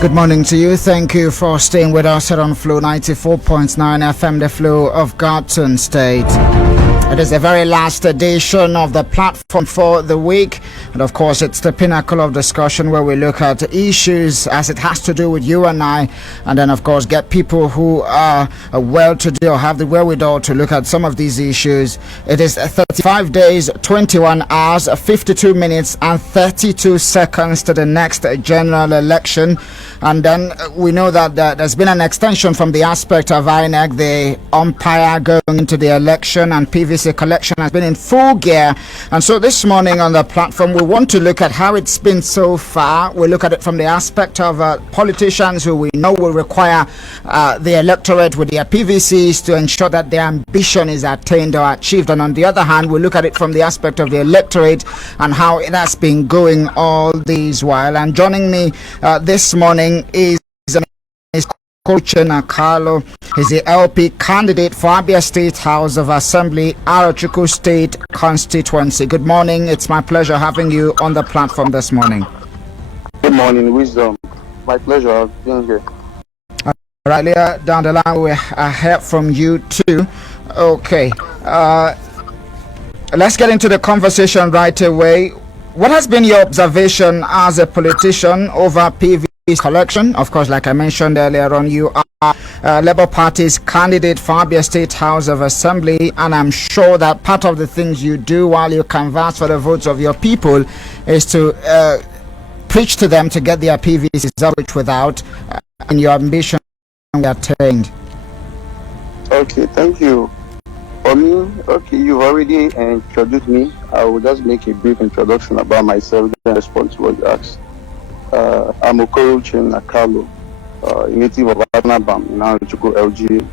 Good morning to you. Thank you for staying with us here on Flow 94.9 FM, the flow of Godson State. It is the very last edition of the platform for the week. And of course, it's the pinnacle of discussion where we look at issues as it has to do with you and I. And then, of course, get people who are well-to-do or have the wherewithal to look at some of these issues. It is 35 days, 21 hours, 52 minutes and 32 seconds to the next general election. And then we know that there's been an extension from the aspect of INEC, the umpire going into the election, and PVC collection has been in full gear. And so this morning on the platform, we want to look at how it's been so far. We look at it from the aspect of politicians who we know will require the electorate with their PVCs to ensure that their ambition is attained or achieved. And on the other hand, we look at it from the aspect of the electorate and how it has been going all these while. And joining me this morning is Coach Nakalo. He's the LP candidate for Abia State House of Assembly, Arochukwu State constituency. Good morning. It's my pleasure having you on the platform this morning. Good morning, Wisdom. My pleasure of being here. Earlier down the line, we heard from you too. Okay. Let's get into the conversation right away. What has been your observation as a politician over PV collection? Of course, like I mentioned earlier on, you are Labour Party's candidate for Abia State House of Assembly, and I'm sure that part of the things you do while you canvass for the votes of your people is to preach to them to get their PVCs up which without, and your ambition attained. Okay, thank you. For me, okay, you've already introduced me. I will just make a brief introduction about myself and respond to what you asked. I'm Okoro Nakalo, a native of Anabam in Arochukwu LGA.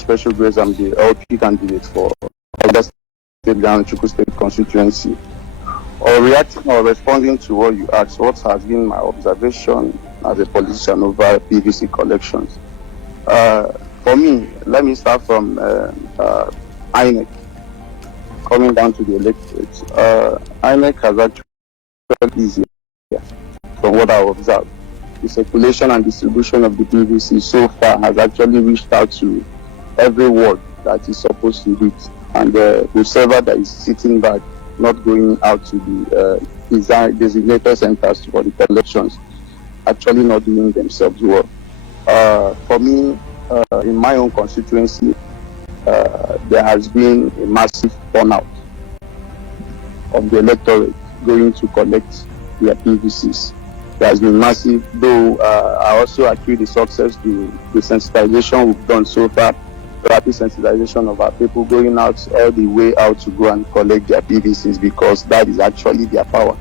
Special grace, I'm the LP candidate for Abia State Arochukwu State constituency. Reacting or responding to what you asked, what has been my observation as a politician over PVC collections? For me, let me start from INEC, coming down to the electorate. INEC has actually easier from what I observed. The circulation and distribution of the PVC so far has actually reached out to every ward that is supposed to reach, and the server that is sitting back, not going out to the designated centers for the collections, actually not doing themselves well. For me, in my own constituency, there has been a massive turnout of the electorate going to collect their PVCs. There has been massive, though I also attribute the success to the sensitization we've done so far, rapid sensitization of our people going out all the way out to go and collect their PVCs, because that is actually their power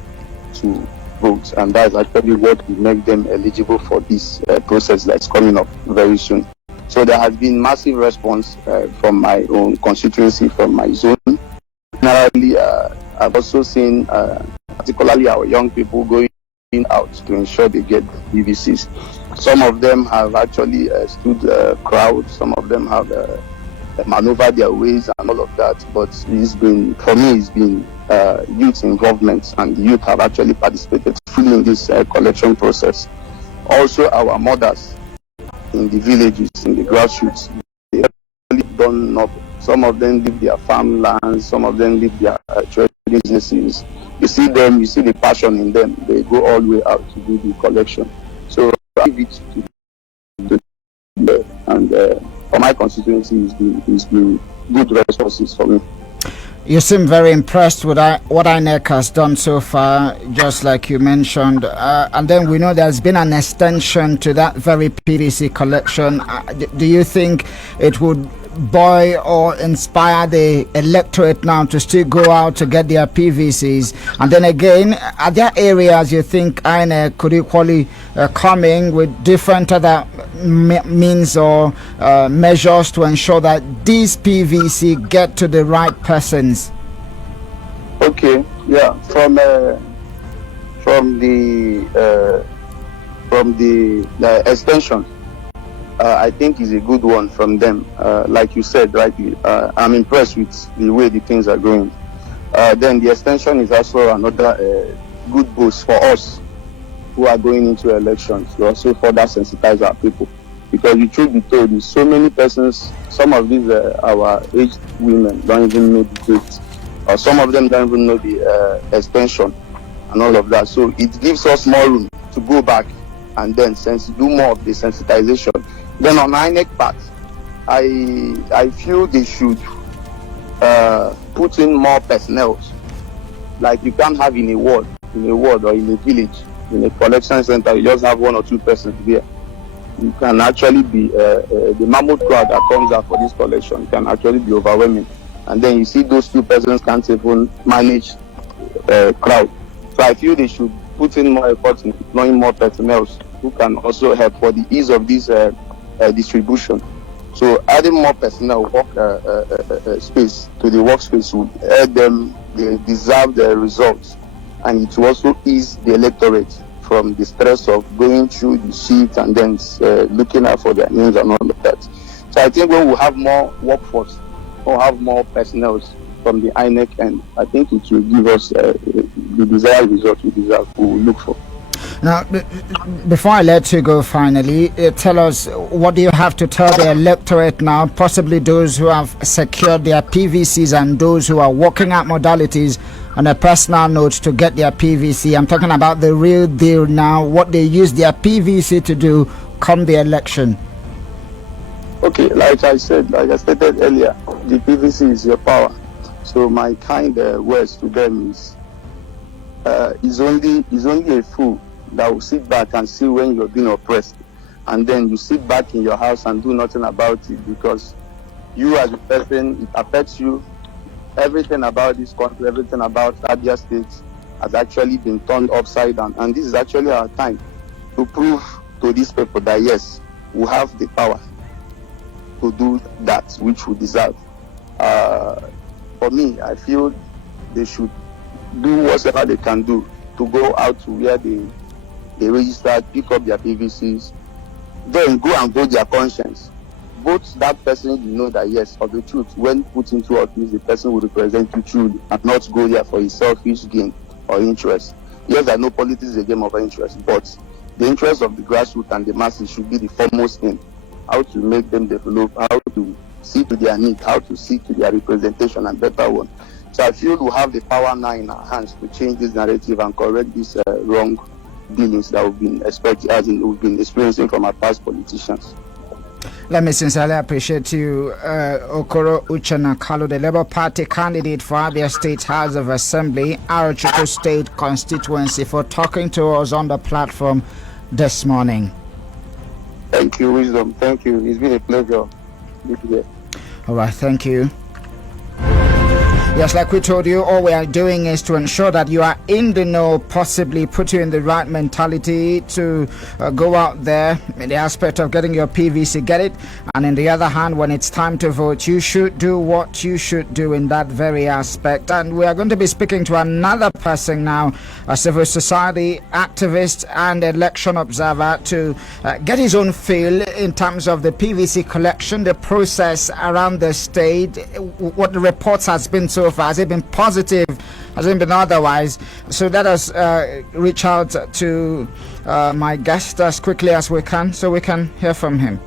to vote, and that is actually what will make them eligible for this process that's coming up very soon. So there has been massive response from my own constituency, from my zone. Generally, I've also seen particularly our young people going out to ensure they get PVCs. Some of them have actually stood crowd. Some of them have maneuvered their ways and all of that. But it's been, for me, it's been youth involvement, and the youth have actually participated fully in this collection process. Also, our mothers in the villages, in the grassroots, they actually done up. Some of them leave their farmlands. Some of them leave their trading businesses. You see them, you see the passion in them. They go all the way out to do the collection. So I give it to them, and for my constituency, it's been good responses for me. You seem very impressed with what INEC has done so far, just like you mentioned. And then we know there's been an extension to that very PVC collection. Do you think it would buoy or inspire the electorate now to still go out to get their PVCs? And then again, are there areas you think INEC could equally come in with different other means or measures to ensure that these PVC get to the right persons? Okay, yeah, from the extension, I think is a good one from them. Like you said rightly, I'm impressed with the way the things are going. Then the extension is also another good boost for us who are going into elections to also further sensitize our people. Because the truth be told, is so many persons, some of these our aged women don't even know the dates, or some of them don't even know the extension and all of that. So it gives us more room to go back and then do more of the sensitization. Then on INEC part, I feel they should put in more personnel. Like you can't have in a ward or in a village, in a collection center, you just have one or two persons there. You can actually be the mammoth crowd that comes out for this collection can actually be overwhelming, and then you see those two persons can't even manage crowd. So I feel they should put in more effort in deploying more personnel who can also help for the ease of this distribution. So adding more personnel work space to the workspace would help them deserve the results, and it will also ease the electorate from the stress of going through the sheet and then looking out for their names and all of that. So I think when we have more workforce or have more personnel from the INEC, and I think it will give us the desired result we will look for. Now, before I let you go, finally, tell us, what do you have to tell the electorate now, possibly those who have secured their PVCs and those who are working out modalities on a personal note to get their PVC? I'm talking about the real deal now, what they use their PVC to do come the election. Okay, like I stated earlier, the PVC is your power. So my kind words to them is only a fool that will sit back and see when you're being oppressed, and then you sit back in your house and do nothing about it, because you as a person, it affects you. Everything about this country, everything about Abia State has actually been turned upside down, and this is actually our time to prove to these people that yes, we have the power to do that which we deserve. For me, I feel they should do whatever they can do to go out to where they registered, pick up their PVCs, then go and vote their conscience. Vote that person you know that yes, of the truth, when put into office, the person will represent you truly, and not go there for his selfish gain or interest. Yes, I know politics is a game of interest, but the interest of the grassroots and the masses should be the foremost thing. How to make them develop, how to see to their needs, how to see to their representation and better one. So I feel we have the power now in our hands to change this narrative and correct these wrong dealings that we've been experiencing from our past politicians. Let me sincerely appreciate you, Okoro Uchenakalu, the Labour Party candidate for Abia State House of Assembly, Arochukwu State constituency, for talking to us on the platform this morning. Thank you, Wisdom. Thank you. It's been a pleasure. All right, thank you. Yes, like we told you, all we are doing is to ensure that you are in the know, possibly put you in the right mentality to go out there in the aspect of getting your PVC, get it. And in the other hand, when it's time to vote, you should do what you should do in that very aspect. And we are going to be speaking to another person now, a civil society activist and election observer, to get his own feel in terms of the PVC collection, the process around the state, what the reports has been so far. Has it been positive? Has it been otherwise? So let us reach out to my guest as quickly as we can so we can hear from him.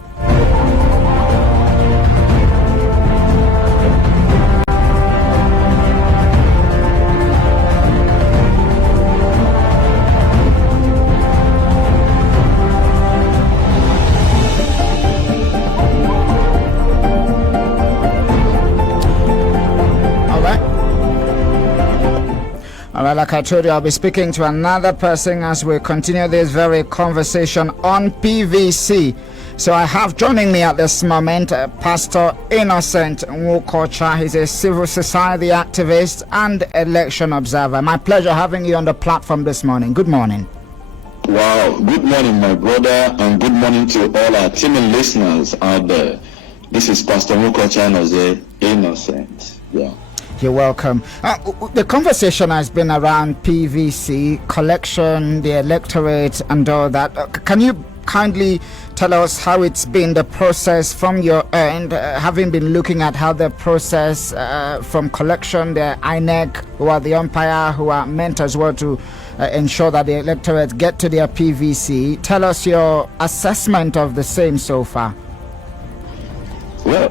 Alright, like I told you, I'll be speaking to another person as we continue this very conversation on PVC. So I have joining me at this moment Pastor Innocent Nwokocha. He's a civil society activist and election observer. My pleasure having you on the platform this morning. Good morning. Wow, good morning, my brother, and good morning to all our teaming listeners out there. This is Pastor Nwokocha Innocent. Yeah. You're welcome. The conversation has been around PVC collection, the electorate, and all that. Can you kindly tell us how it's been, the process from your end, having been looking at how the process from collection, the INEC, who are the umpire, who are meant as well to ensure that the electorate get to their PVC. Tell us your assessment of the same so far. Well,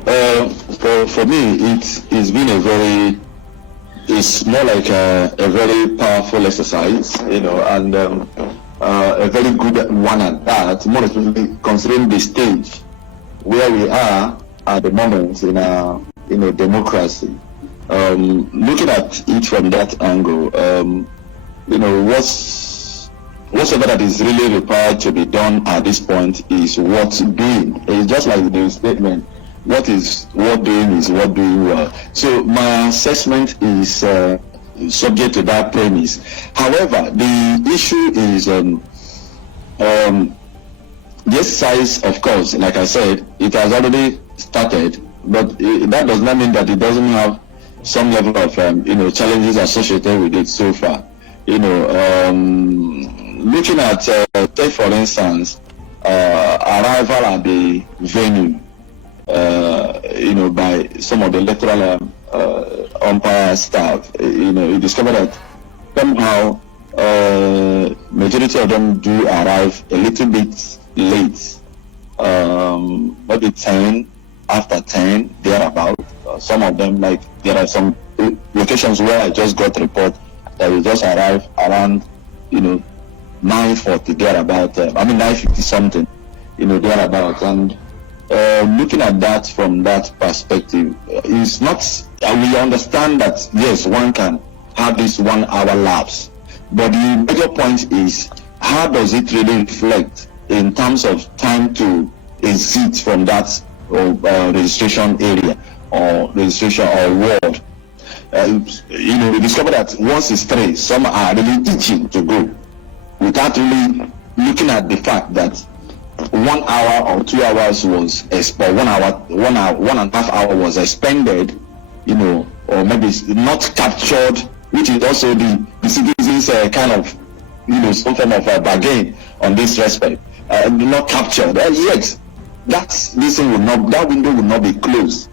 for me, it's been it's more like a very powerful exercise, and a very good one at that, more especially considering the stage where we are at the moment in a democracy. Looking at it from that angle, whatsoever that is really required to be done at this point is what's doing. It's just like the statement, what doing is what doing well. So my assessment is subject to that premise. However, the issue is the exercise, of course, like I said, it has already started, but that does not mean that it doesn't have some level of challenges associated with it so far. Looking at say for instance arrival at the venue by some of the electoral umpire staff, you discover that somehow majority of them do arrive a little bit late, maybe 10 after 10 thereabout. Some of them, like there are some locations where I just got report that we just arrive around 9:40 thereabout, 9:50 something, thereabout. And looking at that from that perspective, it's not, we understand that yes, one can have this 1 hour lapse, but the major point is, how does it really reflect in terms of time to exit from that registration area or registration or ward? We discover that once it's 3, some are really itching to go without really looking at the fact that 1 hour or 2 hours was 1.5 hour was expended, or maybe not captured, which is also the citizens kind of, some form of a bargain on this respect, not captured. Yet, that window will not be closed.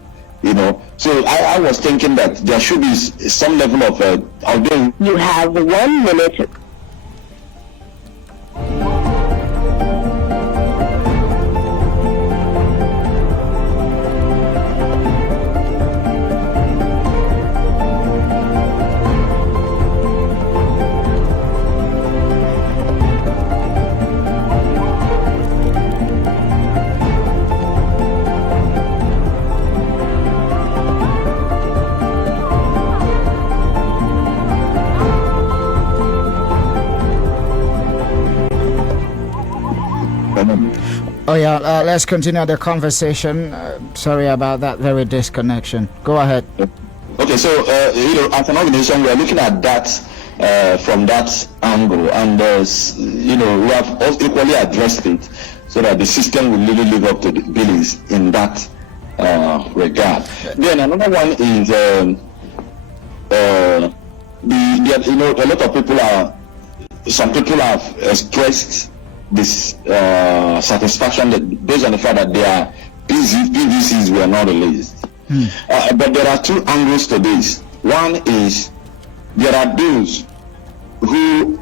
So I was thinking that there should be some level of although you have 1 minute. Oh yeah, let's continue the conversation. Sorry about that very disconnection. Go ahead. Okay, so as an organization, we are looking at that from that angle, and we have also equally addressed it so that the system will really live up to the billings in that regard. Then another one is a lot of people some people have expressed this satisfaction that based on the fact that their PVCs were not released. But there are 2 angles to this. One is there are those whose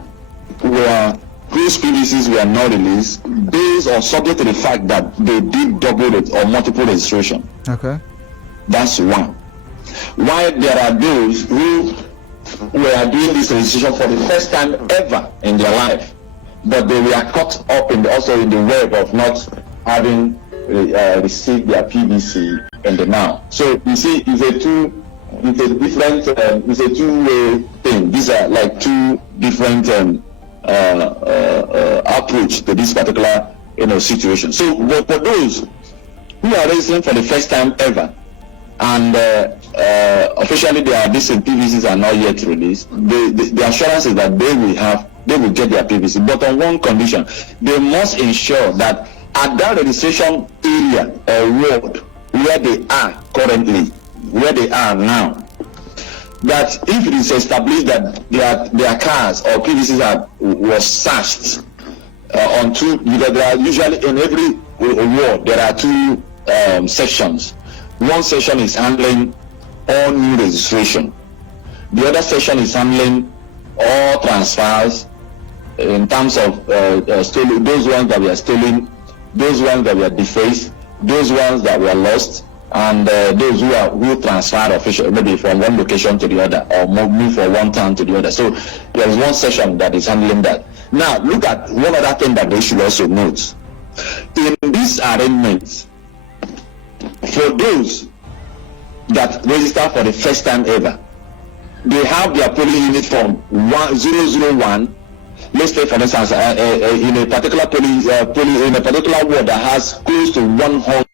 PVCs were not released based or subject to the fact that they did double or multiple registration. Okay. That's one. While there are those who were doing this registration for the first time ever in their life, but they were caught up also in the web of not having received their PVC in the now. So you see, it's a two-way thing. These are like 2 different approach to this particular situation. So for those who are registering for the first time ever, and officially their decent PVCs are not yet released, the assurance is that they will get their PVC, but on one condition: they must ensure that at that registration area or ward where they are currently, where they are now, that if it is established that their cars or PVCs was searched on two, because there are usually in every ward there are two sections. One section is handling all new registration. The other section is handling all transfers in terms of stolen, those ones that were stolen, those ones that were defaced, those ones that were lost, and those who transfer officially, maybe from one location to the other, or move from one town to the other. So there is one section that is handling that. Now look at one other thing that they should also note. In this arrangement, for those that register for the first time ever, they have their polling unit from 1001. Let's say, for instance, in a particular in a particular ward that has close to 100.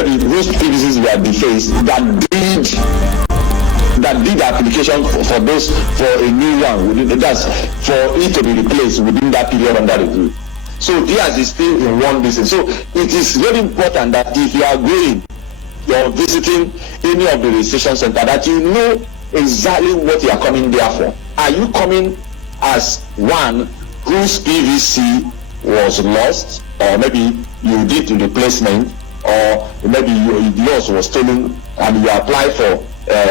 Those previous were defaced that did application for those for a new one. That's for it to be replaced within that period under review. So theirs is still in one business. So it is very important that if you are going, you are visiting any of the registration center, that you know exactly what you are coming there for. Are you coming as one whose PVC was lost, or maybe you did the replacement, or maybe yours was stolen and you apply for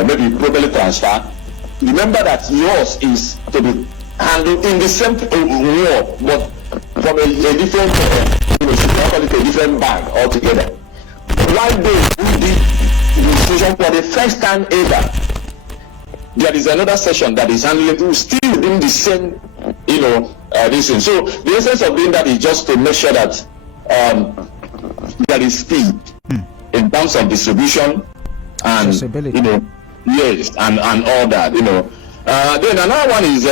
maybe probably transfer? Remember that yours is to be handled in the same ward, but from a different, a different bag altogether. While those who did the registration for the first time ever, there is another session that is handling still within the same, this thing. So the essence of doing that is just to make sure that there is speed in terms of distribution and yes, and all that, Then another one is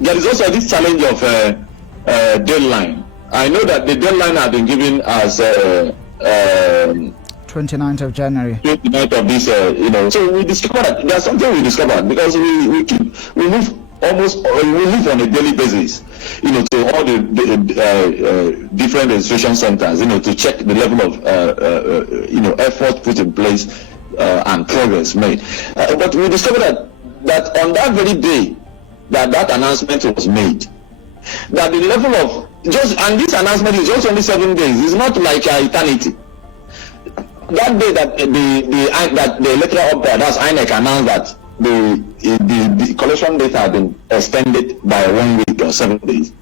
there is also this challenge of deadline. I know that the deadline has been given as 29th of January. 29th of this, So we discovered that there's something we discovered, because we live on a daily basis, to all the different registration centers, to check the level of effort put in place and progress made. But we discovered that on that very day that announcement was made, that the level of and this announcement is just only 7 days. It's not like eternity. That day that the electoral umpire, that's INEC, announced that the collection data had been extended by 1 week or 7 days,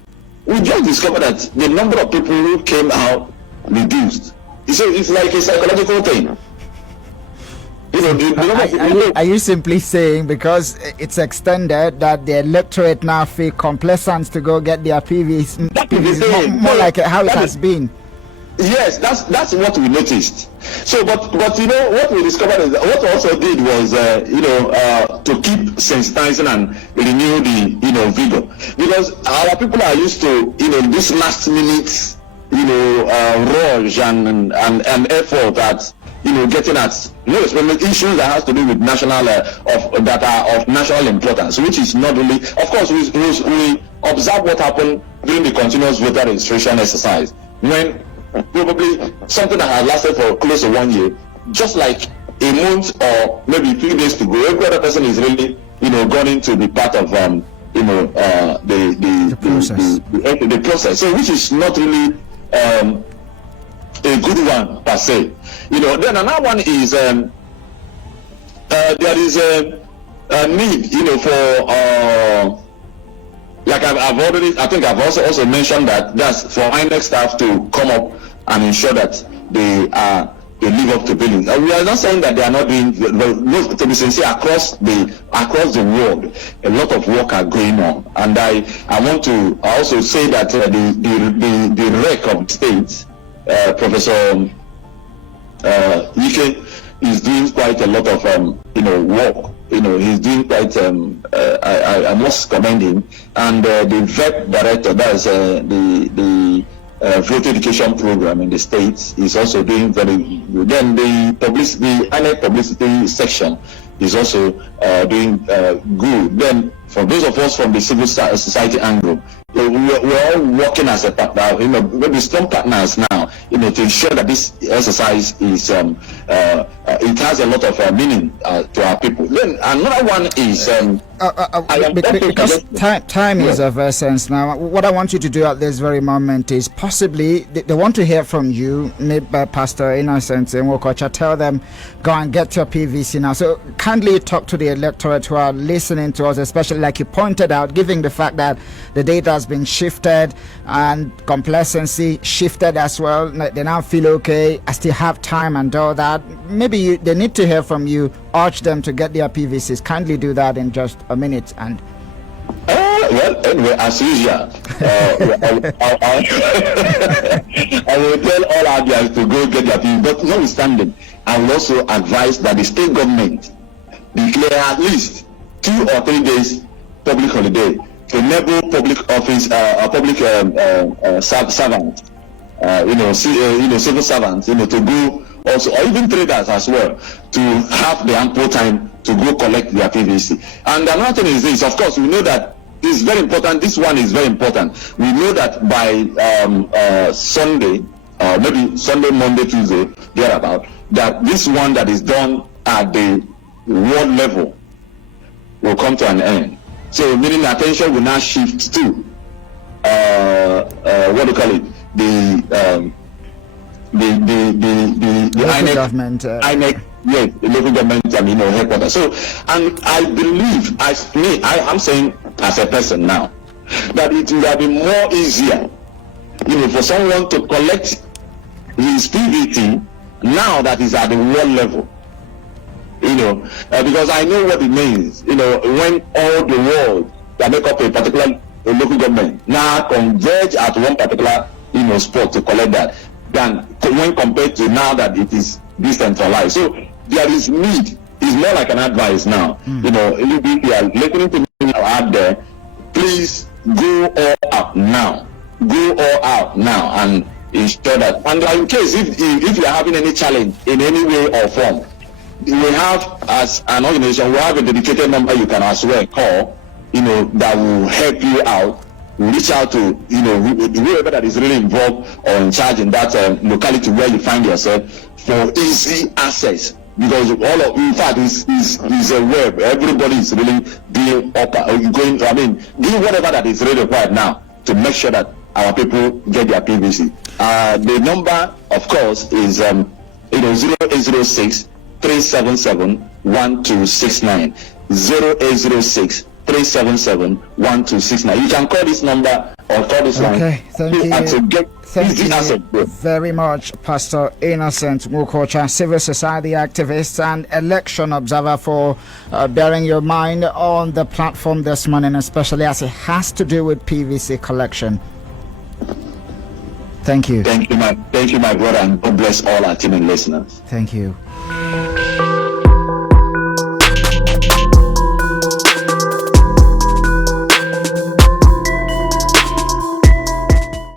we just discovered that the number of people who came out reduced. So it's like a psychological thing. Are you simply saying because it's extended that the electorate now feel complacent to go get their PVs? More like how it has been. Yes, that's what we noticed. So, but what we discovered is that what we also did was to keep sensitizing and renew the vigor, because our people are used to this last minute rush and effort at getting at issues that has to do with national that are of national importance, which is not really. Of course, we observe what happened during the continuous voter registration exercise, when probably something that has lasted for close to 1 year, just like a month or maybe 3 days to go, every other person is really gone into the part of the process. So which is not really a good one per se. Then another one is there is a need for like I've also mentioned that's for INEC staff to come up and ensure that they live up to billing. We are not saying that they are not doing, to be sincere, across the world, a lot of work are going on. And I want to also say that the REC of the state, Professor Ike is doing quite a lot of work. He's doing quite. I must commend him. And the VET director, that's the voter education program in the states, is also doing very good. Then the annual publicity section is also doing good. Then for those of us from the civil society angle, we're all working as a partner, maybe strong partners now, to ensure that this exercise is it has a lot of meaning to our people. Then another one is because time is of essence now. What I want you to do at this very moment is possibly they want to hear from you, maybe Pastor Innocent and Wokocha. Tell them, go and get your PVC now. So kindly talk to the electorate who are listening to us, especially like you pointed out, given the fact that the data has been shifted and complacency shifted as well. They now feel okay, I still have time and all that. Maybe they need to hear from you. Urge them to get their PVCs. Kindly do that in just a minute. And well, anyway, as usual, I will tell all Abians to go get their PVC. But notwithstanding, I will also advise that the state government declare at least 2 or 3 days public holiday to enable public office, public servants, civil servants, to go also, or even traders as well, to have the ample time to go collect their PVC. And another thing is this: of course, we know that it's very important. This one is very important. We know that by Sunday, maybe Sunday, Monday, Tuesday, thereabout, that this one that is done at the world level will come to an end. So, meaning attention will now shift to what do you call it? The local government, INEC, yes, the local government, headquarters. So, and I believe, I'm saying as a person now, that it will be more easier, for someone to collect his PVT now that is at the world level. Because I know what it means, when all the world that make up a particular local government now converge at one particular, spot to collect that, than when compared to now that it is decentralized. So there is need. It's more like an advice now. If you are listening to me out there, please go all out now. Go all out now and ensure that. And in case if you are having any challenge in any way or form, we have, as an organization, we have a dedicated number you can as well call, that will help you out. We reach out to whoever that is really involved or in charge in that locality where you find yourself for easy access, because in fact is a web. Everybody is really doing doing whatever that is really required now to make sure that our people get their PVC. The number, of course, is 0806 377 1269 0806 377-1269. You can call this number or call this line. Okay, thank you very much, Pastor Innocent Mukocha, civil society activist and election observer, for bearing your mind on the platform this morning, especially as it has to do with PVC collection. Thank you. Thank you, my brother, and God bless all our team and listeners. Thank you.